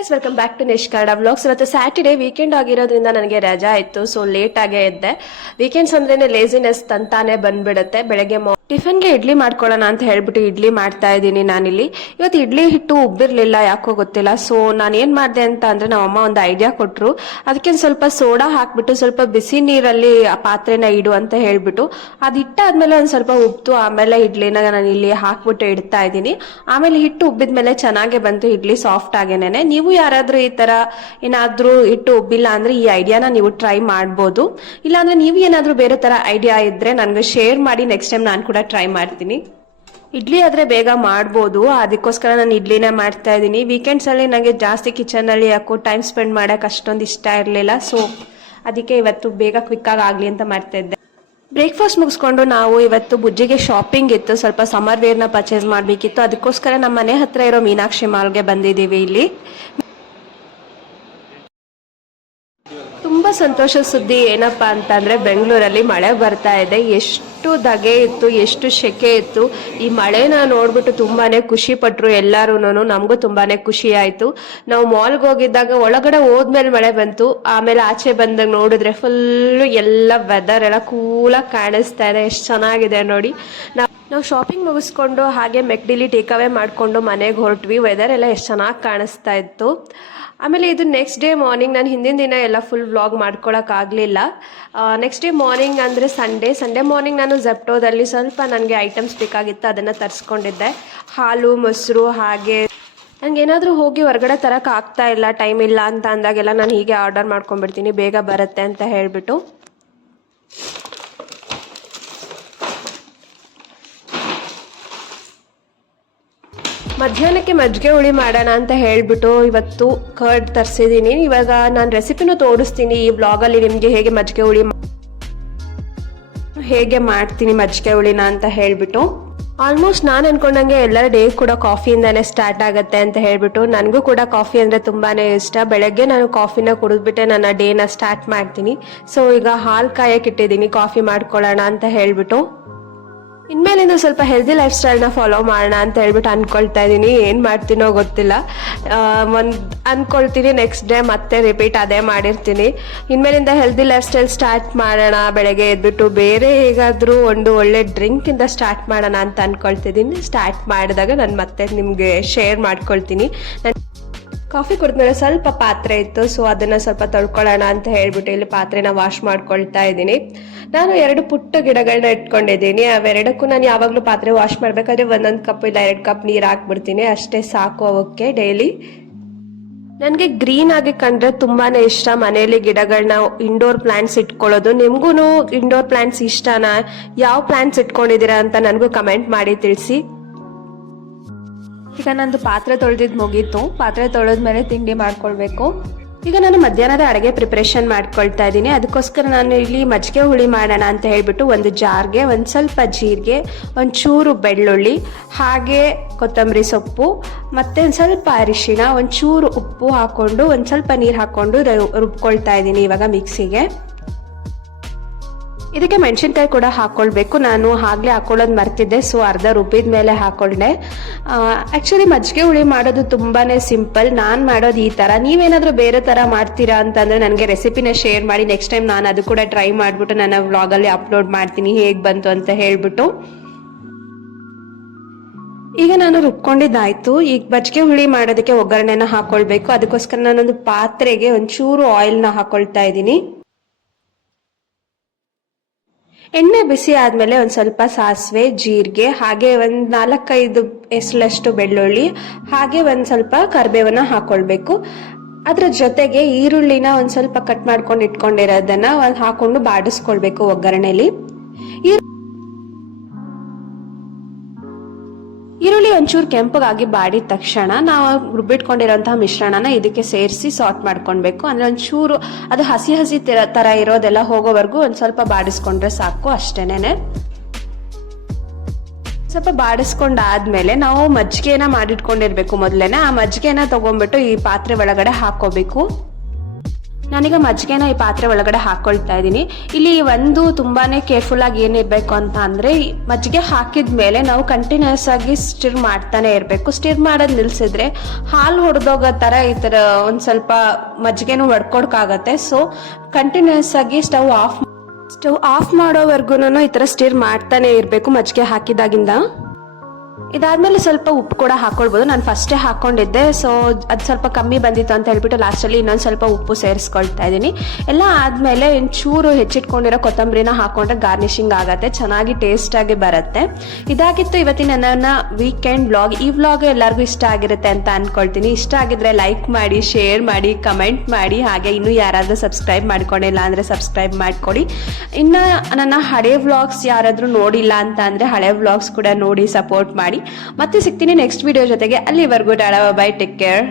Guys welcome back to Nesh Kannada vlogs ಇವತ್ತು Saturday weekend ಆಗಿರೋದ್ರಿಂದ ನನಗೆ ರಜಾ ಇತ್ತು ಸೊ ಲೇಟ್ ಆಗೇ ಇದ್ದೆ ವೀಕೆಂಡ್ಸ್ ಅಂದ್ರೇನೆ ಲೇಸಿನೆಸ್ ತಂತಾನೆ ಬಂದ್ಬಿಡುತ್ತೆ. ಬೆಳಗ್ಗೆ ಟಿಫನ್ಗೆ ಇಡ್ಲಿ ಮಾಡ್ಕೊಳ್ಳೋಣ ಅಂತ ಹೇಳ್ಬಿಟ್ಟು ಇಡ್ಲಿ ಮಾಡ್ತಾ ಇದ್ದೀನಿ ನಾನಿಲ್ಲಿ. ಇವತ್ತು ಇಡ್ಲಿ ಹಿಟ್ಟು ಉಬ್ಬಿರಲಿಲ್ಲ, ಯಾಕೋ ಗೊತ್ತಿಲ್ಲ. ಸೊ ನಾನು ಏನು ಮಾಡಿದೆ ಅಂತ ಅಂದರೆ ನಮ್ಮಮ್ಮ ಒಂದು ಐಡಿಯಾ ಕೊಟ್ಟರು ಅದಕ್ಕೆ ಸ್ವಲ್ಪ ಸೋಡಾ ಹಾಕ್ಬಿಟ್ಟು, ಸ್ವಲ್ಪ ಬಿಸಿ ನೀರಲ್ಲಿ ಆ ಪಾತ್ರೆನ ಇಡು ಅಂತ ಹೇಳಿಬಿಟ್ಟು ಅದು ಇಟ್ಟಾದ್ಮೇಲೆ ಒಂದು ಸ್ವಲ್ಪ ಉಬ್ಬಿತು ಆಮೇಲೆ ಇಡ್ಲಿನ ನಾನು ಇಲ್ಲಿ ಹಾಕ್ಬಿಟ್ಟು ಇಡ್ತಾ ಇದ್ದೀನಿ. ಆಮೇಲೆ ಹಿಟ್ಟು ಉಬ್ಬಿದ ಮೇಲೆ ಚೆನ್ನಾಗೆ ಬಂತು, ಇಡ್ಲಿ ಸಾಫ್ಟ್ ಆಗೇನೆ ನೀವು ಯಾರಾದರೂ ಈ ಥರ ಏನಾದರೂ ಹಿಟ್ಟು ಉಬ್ಬಿಲ್ಲ ಅಂದರೆ ಈ ಐಡಿಯಾನ ನೀವು ಟ್ರೈ ಮಾಡ್ಬೋದು. ಇಲ್ಲಾಂದರೆ ನೀವು ಏನಾದರೂ ಬೇರೆ ಥರ ಐಡಿಯಾ ಇದ್ದರೆ ನನಗೆ ಶೇರ್ ಮಾಡಿ ನೆಕ್ಸ್ಟ್ ಟೈಮ್ ನಾನು ಕೂಡ ಟ್ರೈ ಮಾಡ್ತೀನಿ. ಇಡ್ಲಿ ಆದ್ರೆ ಬೇಗ ಮಾಡ್ಬೋದು. ಅದಕ್ಕೋಸ್ಕರ ನಾನು ಇಡ್ಲಿನೇ ಮಾಡ್ತಾ ಇದ್ದೀನಿ. ವೀಕೆಂಡ್ಸಲ್ಲಿ ನನಗೆ ಜಾಸ್ತಿ ಕಿಚನ್ ಅಲ್ಲಿ ಯಾಕೋ ಟೈಮ್ ಸ್ಪೆಂಡ್ ಮಾಡಕ್ ಅಷ್ಟೊಂದು ಇಷ್ಟ ಇರಲಿಲ್ಲ. ಸೊ ಅದಕ್ಕೆ ಇವತ್ತು ಬೇಗ ಕ್ವಿಕ್ ಆಗಿ ಆಗ್ಲಿ ಅಂತ ಮಾಡ್ತಾ ಇದ್ದೆ. ಬ್ರೇಕ್ಫಾಸ್ಟ್ ಮುಗಿಸ್ಕೊಂಡು ನಾವು ಇವತ್ತು ಬುಜ್ಜಿಗೆ ಶಾಪಿಂಗ್ ಇತ್ತು. ಸ್ವಲ್ಪ ಸಮರ್ ವೇರ್ನ ಪರ್ಚೇಸ್ ಮಾಡಬೇಕಿತ್ತು. ಅದಕ್ಕೋಸ್ಕರ ನಮ್ಮ ಮನೆ ಹತ್ರ ಇರೋ ಮೀನಾಕ್ಷಿ ಮಾಲ್ಗೆ ಬಂದಿದ್ದೀವಿ ಇಲ್ಲಿ. ತುಂಬಾ ಸಂತೋಷ ಸುದ್ದಿ ಏನಪ್ಪಾ ಅಂತಂದರೆ ಬೆಂಗಳೂರಲ್ಲಿ ಮಳೆ ಬರ್ತಾ ಇದೆ. ಎಷ್ಟು ಧಗೆ ಇತ್ತು, ಎಷ್ಟು ಸೆಕೆ ಇತ್ತು. ಈ ಮಳೆನ ನೋಡ್ಬಿಟ್ಟು ತುಂಬಾನೇ ಖುಷಿ ಪಟ್ರು ಎಲ್ಲಾರು ನಮಗೂ ತುಂಬಾನೇ ಖುಷಿ ಆಯ್ತು. ನಾವು ಮಾಲ್ಗೆ ಹೋಗಿದ್ದಾಗ ಒಳಗಡೆ ಹೋದ್ಮೇಲೆ ಮಳೆ ಬಂತು. ಆಮೇಲೆ ಆಚೆ ಬಂದಾಗ ನೋಡಿದ್ರೆ ಫುಲ್ ಎಲ್ಲ ವೆದರ್ ಎಲ್ಲ ಕೂಲಾಗಿ ಕಾಣಿಸ್ತಾ ಇದೆ. ಎಷ್ಟು ಚೆನ್ನಾಗಿದೆ ನೋಡಿ. ನಾವು ನಾವು ಶಾಪಿಂಗ್ ಮುಗಿಸ್ಕೊಂಡು ಹಾಗೆ ಮೆಕ್ಡಿಲಿ ಟೇಕ್ ಅವೇ ಮಾಡಿಕೊಂಡು ಮನೆಗೆ ಹೊರಟ್ವಿ. ವೆದರ್ ಎಲ್ಲ ಎಷ್ಟು ಚೆನ್ನಾಗಿ ಕಾಣಿಸ್ತಾ ಇತ್ತು. ಆಮೇಲೆ ಇದು ನೆಕ್ಸ್ಟ್ ಡೇ ಮಾರ್ನಿಂಗ್ ನಾನು ಹಿಂದಿನ ದಿನ ಎಲ್ಲ ಫುಲ್ ವ್ಲಾಗ್ ಮಾಡ್ಕೊಳಕ್ಕಾಗಲಿಲ್ಲ ನೆಕ್ಸ್ಟ್ ಡೇ ಮಾರ್ನಿಂಗ್ ಅಂದರೆ ಸಂಡೇ ಸಂಡೇ ಮಾರ್ನಿಂಗ್ ನಾನು ಜೆಪ್ಟೋದಲ್ಲಿ ಸ್ವಲ್ಪ ನನಗೆ ಐಟಮ್ಸ್ ಬೇಕಾಗಿತ್ತು, ಅದನ್ನು ತರಿಸ್ಕೊಂಡಿದ್ದೆ. ಹಾಲು, ಮೊಸರು ಹಾಗೆ ನನಗೆ ಏನಾದರೂ ಹೋಗಿ ಹೊರಗಡೆ ತರಕ್ಕೆ ಆಗ್ತಾ ಇಲ್ಲ ಟೈಮ್ ಇಲ್ಲ ಅಂತ ಅಂದಾಗೆಲ್ಲ ನಾನು ಹೀಗೆ ಆರ್ಡರ್ ಮಾಡ್ಕೊಂಡ್ಬಿಡ್ತೀನಿ, ಬೇಗ ಬರುತ್ತೆ ಅಂತ ಹೇಳಿಬಿಟ್ಟು. ಮಧ್ಯಾಹ್ನಕ್ಕೆ ಮಜ್ಜಿಗೆ ಹುಳಿ ಮಾಡೋಣ ಅಂತ ಹೇಳಿಬಿಟ್ಟು ಇವತ್ತು ಕರ್ಡ್ ತರಿಸಿದ್ದೀನಿ. ಇವಾಗ ನಾನು ರೆಸಿಪಿನೂ ತೋರಿಸ್ತೀನಿ. ಈ ಬ್ಲಾಗಲ್ಲಿ ನಿಮಗೆ ಹೇಗೆ ಮಜ್ಜಿಗೆ ಹುಳಿ ಹೇಗೆ ಮಾಡ್ತೀನಿ ಮಜ್ಜಿಗೆ ಹುಳಿನ ಅಂತ ಹೇಳಿಬಿಟ್ಟು. ಆಲ್ಮೋಸ್ಟ್ ನಾನು ಅನ್ಕೊಂಡಂಗೆ ಎಲ್ಲರ ಡೇ ಕೂಡ ಕಾಫಿಯಿಂದಲೇ ಸ್ಟಾರ್ಟ್ ಆಗುತ್ತೆ ಅಂತ ಹೇಳಿಬಿಟ್ಟು. ನನಗೂ ಕೂಡ ಕಾಫಿ ಅಂದರೆ ತುಂಬಾ ಇಷ್ಟ. ಬೆಳಗ್ಗೆ ನಾನು ಕಾಫಿನ ಕುಡಿದ್ಬಿಟ್ಟೆ. ನನ್ನ ಡೇನ ಸ್ಟಾರ್ಟ್ ಮಾಡ್ತೀನಿ. ಸೊ ಈಗ ಹಾಲು ಕಾಯಕ್ಕೆ ಇಟ್ಟಿದ್ದೀನಿ. ಕಾಫಿ ಮಾಡ್ಕೊಳ್ಳೋಣ ಅಂತ ಹೇಳ್ಬಿಟ್ಟು. ಇನ್ಮೇಲಿಂದ ಸ್ವಲ್ಪ ಹೆಲ್ದಿ ಲೈಫ್ ಸ್ಟೈಲ್ನ ಫಾಲೋ ಮಾಡೋಣ ಅಂತ ಹೇಳ್ಬಿಟ್ಟು ಅನ್ಕೊಳ್ತಾ ಇದ್ದೀನಿ ಏನು ಮಾಡ್ತೀನೋ ಗೊತ್ತಿಲ್ಲ. ಒಂದು ಅನ್ಕೊಳ್ತೀನಿ ನೆಕ್ಸ್ಟ್ ಡೇ ಮತ್ತೆ ರಿಪೀಟ್ ಅದೇ ಮಾಡಿರ್ತೀನಿ. ಇನ್ಮೇಲಿಂದ ಹೆಲ್ದಿ ಲೈಫ್ ಸ್ಟೈಲ್ ಸ್ಟಾರ್ಟ್ ಮಾಡೋಣ, ಬೆಳಗ್ಗೆ ಎದ್ಬಿಟ್ಟು ಬೇರೆ ಹೇಗಾದರೂ ಒಂದು ಒಳ್ಳೆ ಡ್ರಿಂಕಿಂದ ಸ್ಟಾರ್ಟ್ ಮಾಡೋಣ ಅಂತ ಅನ್ಕೊಳ್ತಿದ್ದೀನಿ ಸ್ಟಾರ್ಟ್ ಮಾಡಿದಾಗ ನಾನು ಮತ್ತೆ ನಿಮಗೆ ಶೇರ್ ಮಾಡ್ಕೊಳ್ತೀನಿ. ಕಾಫಿ ಕುಡಿದ್ಮೇಲೆ ಸ್ವಲ್ಪ ಪಾತ್ರೆ ಇತ್ತು ಸೊ ಅದನ್ನ ಸ್ವಲ್ಪ ತೊಳ್ಕೊಳ್ಳೋಣ ಅಂತ ಹೇಳ್ಬಿಟ್ಟು ಇಲ್ಲಿ ಪಾತ್ರೆನ ವಾಶ್ ಮಾಡ್ಕೊಳ್ತಾ ಇದ್ದೀನಿ. ನಾನು ಎರಡು ಪುಟ್ಟ ಗಿಡಗಳನ್ನ ಇಟ್ಕೊಂಡಿದ್ದೀನಿ. ಅವೆರಡಕ್ಕೂ ನಾನು ಯಾವಾಗಲೂ ಪಾತ್ರೆ ವಾಶ್ ಮಾಡಬೇಕಾದ್ರೆ ಒಂದೊಂದು ಕಪ್ ಇಲ್ಲ ಎರಡು ಕಪ್ ನೀರು ಹಾಕ್ಬಿಡ್ತೀನಿ. ಅಷ್ಟೇ ಸಾಕು ಅವಕ್ಕೆ ಡೈಲಿ ನನಗೆ ಗ್ರೀನ್ ಆಗಿ ಕಂಡ್ರೆ ತುಂಬಾನೇ ಇಷ್ಟ. ಮನೆಯಲ್ಲಿ ಗಿಡಗಳನ್ನ ಇಂಡೋರ್ ಪ್ಲಾಂಟ್ಸ್ ಇಟ್ಕೊಳ್ಳೋದು. ನಿಮ್ಗೂ ಇಂಡೋರ್ ಪ್ಲಾಂಟ್ಸ್ ಇಷ್ಟನಾ? ಯಾವ ಪ್ಲಾಂಟ್ಸ್ ಇಟ್ಕೊಂಡಿದ್ದೀರಾ ಅಂತ ನನಗೂ ಕಮೆಂಟ್ ಮಾಡಿ ತಿಳಿಸಿ. ಈಗ ನಂದು ಪಾತ್ರೆ ತೊಳೆದಿದ್ದು ಮುಗೀತು. ಪಾತ್ರೆ ತೊಳೆದ್ಮೇಲೆ ತಿಂಡಿ ಮಾಡ್ಕೊಳ್ಬೇಕು. ಈಗ ನಾನು ಮಧ್ಯಾಹ್ನದ ಅಡುಗೆ ಪ್ರಿಪ್ರೇಷನ್ ಮಾಡ್ಕೊಳ್ತಾ ಇದ್ದೀನಿ. ಅದಕ್ಕೋಸ್ಕರ ನಾನು ಇಲ್ಲಿ ಮಜ್ಜಿಗೆ ಹುಳಿ ಮಾಡೋಣ ಅಂತ ಹೇಳಿಬಿಟ್ಟು ಒಂದು ಜಾರ್ಗೆ, ಒಂದು ಸ್ವಲ್ಪ ಜೀರಿಗೆ, ಒಂದು ಚೂರು ಬೆಳ್ಳುಳ್ಳಿ, ಹಾಗೆ ಕೊತ್ತಂಬರಿ ಸೊಪ್ಪು, ಮತ್ತು ಒಂದು ಸ್ವಲ್ಪ ಅರಿಶಿಣ, ಒಂದು ಚೂರು ಉಪ್ಪು ಹಾಕ್ಕೊಂಡು ಒಂದು ಸ್ವಲ್ಪ ನೀರು ಹಾಕ್ಕೊಂಡು ರುಬ್ಕೊಳ್ತಾ ಇದ್ದೀನಿ ಇವಾಗ ಮಿಕ್ಸಿಗೆ ಇದಕ್ಕೆ ಮೆಣಸಿನ್ಕಾಯಿ ಕೂಡ ಹಾಕೊಳ್ಬೇಕು. ನಾನು ಆಗ್ಲೇ ಹಾಕೊಳ್ಳೋದು ಮರ್ತಿದ್ದೆ ಸೊ ಅರ್ಧ ರುಬ್ಬಿದ ಮೇಲೆ ಹಾಕೊಂಡೆ ಆ್ಯಕ್ಚುಲಿ ಮಜ್ಜಿಗೆ ಹುಳಿ ಮಾಡೋದು ತುಂಬಾನೇ ಸಿಂಪಲ್ ನಾನು ಮಾಡೋದು ಈ ಥರ ನೀವೇನಾದರೂ ಬೇರೆ ಥರ ಮಾಡ್ತೀರಾ ಅಂತಂದರೆ ನನಗೆ ರೆಸಿಪಿನ ಶೇರ್ ಮಾಡಿ ನೆಕ್ಸ್ಟ್ ಟೈಮ್ ನಾನು ಅದು ಕೂಡ ಟ್ರೈ ಮಾಡಿಬಿಟ್ಟು ನನ್ನ ವ್ಲಾಗಲ್ಲಿ ಅಪ್ಲೋಡ್ ಮಾಡ್ತೀನಿ, ಹೇಗೆ ಬಂತು ಅಂತ ಹೇಳ್ಬಿಟ್ಟು. ಈಗ ನಾನು ರುಬ್ಕೊಂಡಿದ್ದಾಯ್ತು. ಈಗ ಮಜ್ಜಿಗೆ ಹುಳಿ ಮಾಡೋದಕ್ಕೆ ಒಗ್ಗರಣೆನ ಹಾಕೊಳ್ಬೇಕು. ಅದಕ್ಕೋಸ್ಕರ ನಾನೊಂದು ಪಾತ್ರೆಗೆ ಒಂಚೂರು ಆಯಿಲ್ನ ಹಾಕೊಳ್ತಾ ಇದ್ದೀನಿ. ಎಣ್ಣೆ ಬಿಸಿ ಆದಮೇಲೆ ಒಂದು ಸ್ವಲ್ಪ ಸಾಸಿವೆ, ಜೀರಿಗೆ, ಹಾಗೆ ಒಂದು ನಾಲ್ಕೈದು ಎಸಳಷ್ಟು ಬೆಳ್ಳುಳ್ಳಿ, ಹಾಗೆ ಒಂದು ಸ್ವಲ್ಪ ಕರಿಬೇವನ್ನ ಹಾಕೊಳ್ಬೇಕು. ಅದ್ರ ಜೊತೆಗೆ ಈರುಳ್ಳಿನ ಒಂದು ಸ್ವಲ್ಪ ಕಟ್ ಮಾಡ್ಕೊಂಡು ಇಟ್ಕೊಂಡಿರೋದನ್ನ ಒಂದು ಹಾಕೊಂಡು ಬಾಡಿಸ್ಕೊಳ್ಬೇಕು ಒಗ್ಗರಣೆಲಿ. ಈರುಳ್ಳಿ ಒಂಚೂರು ಕೆಂಪಗಾಗಿ ಬಾಡಿದ ತಕ್ಷಣ ನಾವು ರುಬ್ಬಿಟ್ಕೊಂಡಿರೋಂತಹ ಮಿಶ್ರಣನ ಇದಕ್ಕೆ ಸೇರಿಸಿ ಸಾಟ್ ಮಾಡ್ಕೊಳ್ಬೇಕು. ಅಂದ್ರೆ ಒಂಚೂರು ಅದು ಹಸಿ ಹಸಿ ತರ ಇರೋದೆಲ್ಲ ಹೋಗೋವರೆಗೂ ಒಂದು ಸ್ವಲ್ಪ ಬಾಡಿಸ್ಕೊಂಡ್ರೆ ಸಾಕು ಅಷ್ಟೇನೆ ಸ್ವಲ್ಪ ಬಾಡಿಸ್ಕೊಂಡಾದ್ಮೇಲೆ ನಾವು ಮಜ್ಜಿಗೆನ ಮಾಡಿಟ್ಕೊಂಡಿರ್ಬೇಕು ಮೊದಲೇನೆ. ಆ ಮಜ್ಜಿಗೆನ ತಗೊಂಡ್ಬಿಟ್ಟು ಈ ಪಾತ್ರೆ ಒಳಗಡೆ ಹಾಕೋಬೇಕು ನಾನೀಗ ಮಜ್ಜಿಗೆನ ಈ ಪಾತ್ರೆ ಒಳಗಡೆ ಹಾಕೊಳ್ತಾ ಇದ್ದೀನಿ. ಇಲ್ಲಿ ಒಂದು ತುಂಬಾನೇ ಕೇರ್ಫುಲ್ ಆಗಿ ಏನಿರಬೇಕು ಅಂತ ಅಂದರೆ ಮಜ್ಜಿಗೆ ಹಾಕಿದ ಮೇಲೆ ನಾವು ಕಂಟಿನ್ಯೂಸ್ ಆಗಿ ಸ್ಟಿರ್ ಮಾಡ್ತಾನೆ ಇರಬೇಕು. ಸ್ಟಿರ್ ಮಾಡೋದು ನಿಲ್ಸಿದ್ರೆ ಹಾಲು ಹೊಡೆದೋಗೋ ಥರ ಈ ಥರ ಒಂದು ಸ್ವಲ್ಪ ಮಜ್ಜಿಗೆನೂ ಹೊಡ್ಕೊಡ್ಕಾಗತ್ತೆ ಸೊ ಕಂಟಿನ್ಯೂಸ್ ಆಗಿ ಸ್ಟವ್ ಆಫ್ ಸ್ಟವ್ ಆಫ್ ಮಾಡೋವರೆಗೂ ಈ ಥರ ಸ್ಟಿರ್ ಮಾಡ್ತಾನೆ ಇರಬೇಕು ಮಜ್ಜಿಗೆ ಹಾಕಿದಾಗಿಂದ. ಇದಾದ್ಮೇಲೆ ಸ್ವಲ್ಪ ಉಪ್ಪು ಕೂಡ ಹಾಕೊಳ್ಬೋದು. ನಾನು ಫಸ್ಟೇ ಹಾಕೊಂಡಿದ್ದೆ ಸೊ ಅದು ಸ್ವಲ್ಪ ಕಮ್ಮಿ ಬಂದಿತ್ತು ಅಂತ ಹೇಳ್ಬಿಟ್ಟು ಲಾಸ್ಟಲ್ಲಿ ಇನ್ನೊಂದು ಸ್ವಲ್ಪ ಉಪ್ಪು ಸೇರಿಸ್ಕೊಳ್ತಾ ಇದ್ದೀನಿ. ಎಲ್ಲ ಆದಮೇಲೆ ಚೂರು ಹೆಚ್ಚಿಟ್ಕೊಂಡಿರೋ ಕೊತ್ತಂಬರಿನ ಹಾಕೊಂಡ್ರೆ ಗಾರ್ನಿಷಿಂಗ್ ಆಗುತ್ತೆ, ಚೆನ್ನಾಗಿ ಟೇಸ್ಟಾಗಿ ಬರುತ್ತೆ. ಇದಾಗಿತ್ತು ಇವತ್ತಿನ ನನ್ನ ವೀಕೆಂಡ್ ವ್ಲಾಗ್ ಈ ವ್ಲಾಗ್ ಎಲ್ಲರಿಗೂ ಇಷ್ಟ ಆಗಿರುತ್ತೆ ಅಂತ ಅನ್ಕೊಳ್ತೀನಿ. ಇಷ್ಟ ಆಗಿದ್ರೆ ಲೈಕ್ ಮಾಡಿ ಶೇರ್ ಮಾಡಿ ಕಮೆಂಟ್ ಮಾಡಿ. ಹಾಗೆ ಇನ್ನೂ ಯಾರಾದರೂ ಸಬ್ಸ್ಕ್ರೈಬ್ ಮಾಡ್ಕೊಂಡಿಲ್ಲ ಅಂದರೆ ಸಬ್ಸ್ಕ್ರೈಬ್ ಮಾಡ್ಕೊಡಿ. ಇನ್ನು ನನ್ನ ಹಳೆ ವ್ಲಾಗ್ಸ್ ಯಾರಾದರೂ ನೋಡಿಲ್ಲ ಅಂತ ಅಂದರೆ ಹಳೆ ವ್ಲಾಗ್ಸ್ ಕೂಡ ನೋಡಿ ಸಪೋರ್ಟ್ ಮಾಡಿ. ಮತ್ತೆ ಸಿಗ್ತೀನಿ ನೆಕ್ಸ್ಟ್ ವಿಡಿಯೋ ಜೊತೆಗೆ. ಅಲ್ಲಿವರೆಗೂ ಟಾಡಾ ಬೈ ಟೇಕ್ ಕೇರ್